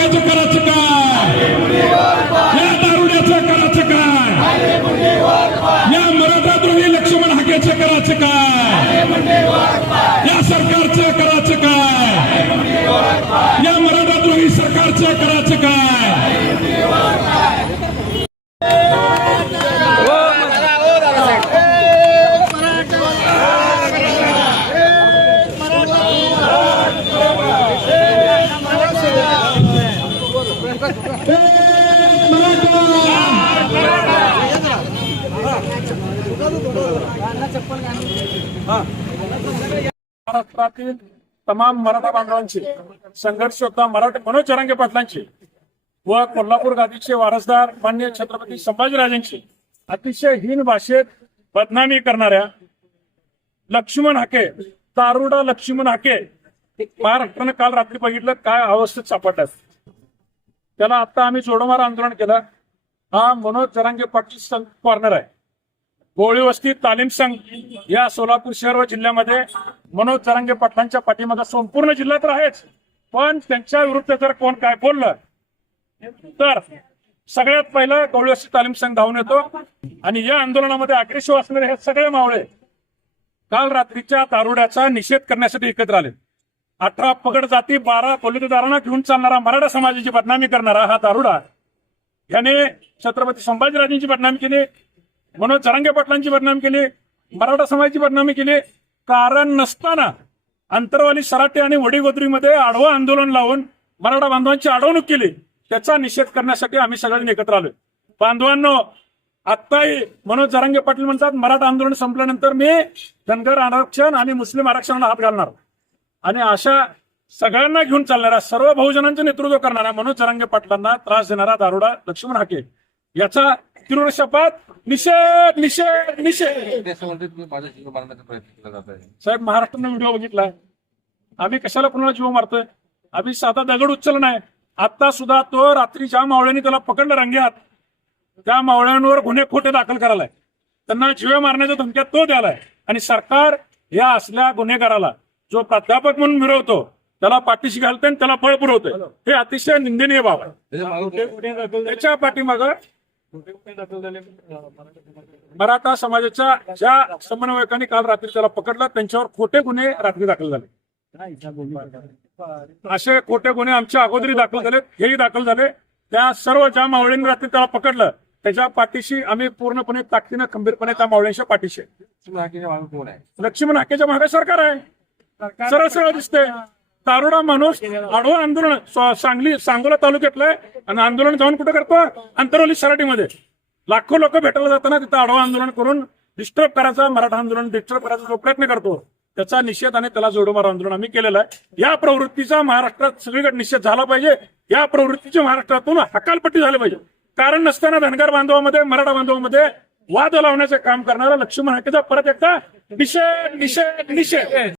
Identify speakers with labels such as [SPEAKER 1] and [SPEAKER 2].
[SPEAKER 1] हाकाचं करायचं काय या दारुड्याचं करायचं काय या मराठाद्रोही लक्ष्मण हाकेचं करायचं काय? या सरकारचं करायचं काय? या मराठाद्रोही सरकारचं करायचं काय
[SPEAKER 2] महाराष्ट्रातील तमाम मराठा बांधवांची संघर्ष होता मराठा मनोज चरंगे पाटलांची व कोल्हापूर गादीचे वारसदार मान्य छत्रपती संभाजीराजांची अतिशय हीन भाषेत बदनामी करणाऱ्या लक्ष्मण हाके तारुडा लक्ष्मण हाके महाराष्ट्रानं काल रात्री बघितलं काय अवस्थेत सापडतात त्याला आता आम्ही जोडोमार आंदोलन केलं. हा मनोज जरांगे पाटील संघ कॉर्नर आहे. गोळी वस्ती तालीम संघ या सोलापूर शहर व जिल्ह्यामध्ये मनोज जरांगे पाटलांच्या पाठीमागे संपूर्ण जिल्हा तर आहेच. पण त्यांच्या विरुद्ध जर कोण काय बोललं तर सगळ्यात पहिलं गवळी वस्ती तालीम संघ धावून येतो. आणि या आंदोलनामध्ये अग्रेसिव्ह असणारे हे सगळे मावळे काल रात्रीच्या दारुड्याचा निषेध करण्यासाठी एकत्र आले. अठरा पगड जाती बारा बलुतेदारांना घेऊन चालणारा मराठा समाजाची बदनामी करणारा हा दारुडा. याने छत्रपती संभाजीराजांची बदनामी केली मनोज जरांगे पाटलांची बदनामी केली मराठा समाजाची बदनामी केली. कारण नसताना अंतरवाली सराटे आणि वडीगोदरीमध्ये आडवं आंदोलन लावून मराठा बांधवांची अडवणूक केली त्याचा निषेध करण्यासाठी आम्ही सगळ्यांनी एकत्र आलोय. बांधवांनो आत्ताही मनोज जरांगे पाटील म्हणतात मराठा आंदोलन संपल्यानंतर मी धनगर आरक्षण आणि मुस्लिम आरक्षणाला हात घालणार. आणि अशा सगळ्यांना घेऊन चालणाऱ्या सर्व बहुजनांचं नेतृत्व करणाऱ्या मनोज जरांगे पाटलांना त्रास देणारा दारुडा लक्ष्मण हाके याचा तीव्र शपथ निषेध निषेध. निषेध साहेब महाराष्ट्रानं व्हिडिओ बघितलाय. आम्ही कशाला कोणाला जीव मारतोय? आम्ही साधा दगड उचल नाही. आता सुद्धा तो रात्री ज्या मावळ्यांनी त्याला पकडलं रंग्यात त्या मावळ्यांवर गुन्हे खोटे दाखल करायलाय. त्यांना जीवे मारण्याच्या धमक्यात तो द्यालाय आणि सरकार या असल्या गुन्हेगाराला जो प्राध्यापक म्हणून मिरवतो त्याला पाठीशी घालतोय आणि त्याला बळ पुरवतोय हे अतिशय निंदनीय बाब आहे.
[SPEAKER 3] त्याच्यामागे
[SPEAKER 2] त्याच्या पाठीमाग मराठा समाजाच्या ज्या समन्वयकांनी काल रात्री त्याला पकडलं त्यांच्यावर खोटे गुन्हे रात्री दाखल झाले. असे खोटे गुन्हे आमच्या अगोदरी दाखल झाले हेही दाखल झाले. त्या सर्व ज्या मावळींनी रात्री त्याला पकडलं त्याच्या पाठीशी आम्ही पूर्णपणे ताकदीनं खंबीरपणे त्या मावळ्यांच्या पाठीशी लक्ष्मण हाकेच्या मागे सरकार आहे. सरळ सरळ दिसते दारुडा माणूस आडवं आंदोलन सांगली सांगोला तालुक्यातलं आणि आंदोलन जाऊन कुठं करतो? अंतरवली सराटीमध्ये. लाखो लोक भेटायला जाताना तिथं आडवं आंदोलन करून डिस्टर्ब करायचा मराठा आंदोलन डिस्टर्ब करायचा जो प्रयत्न करतो त्याचा निषेध आणि त्याला जोडमार आंदोलन आम्ही केलेलं आहे. या प्रवृत्तीचा महाराष्ट्रात सगळीकडे निषेध झाला पाहिजे. या प्रवृत्तीची महाराष्ट्रातून हकालपट्टी झाली पाहिजे. कारण नसताना धनगर बांधवामध्ये मराठा बांधवामध्ये वाद लावण्याचं काम करणारा लक्ष्मण हाकेचा परत एकदा निषेध निषेध निषेध.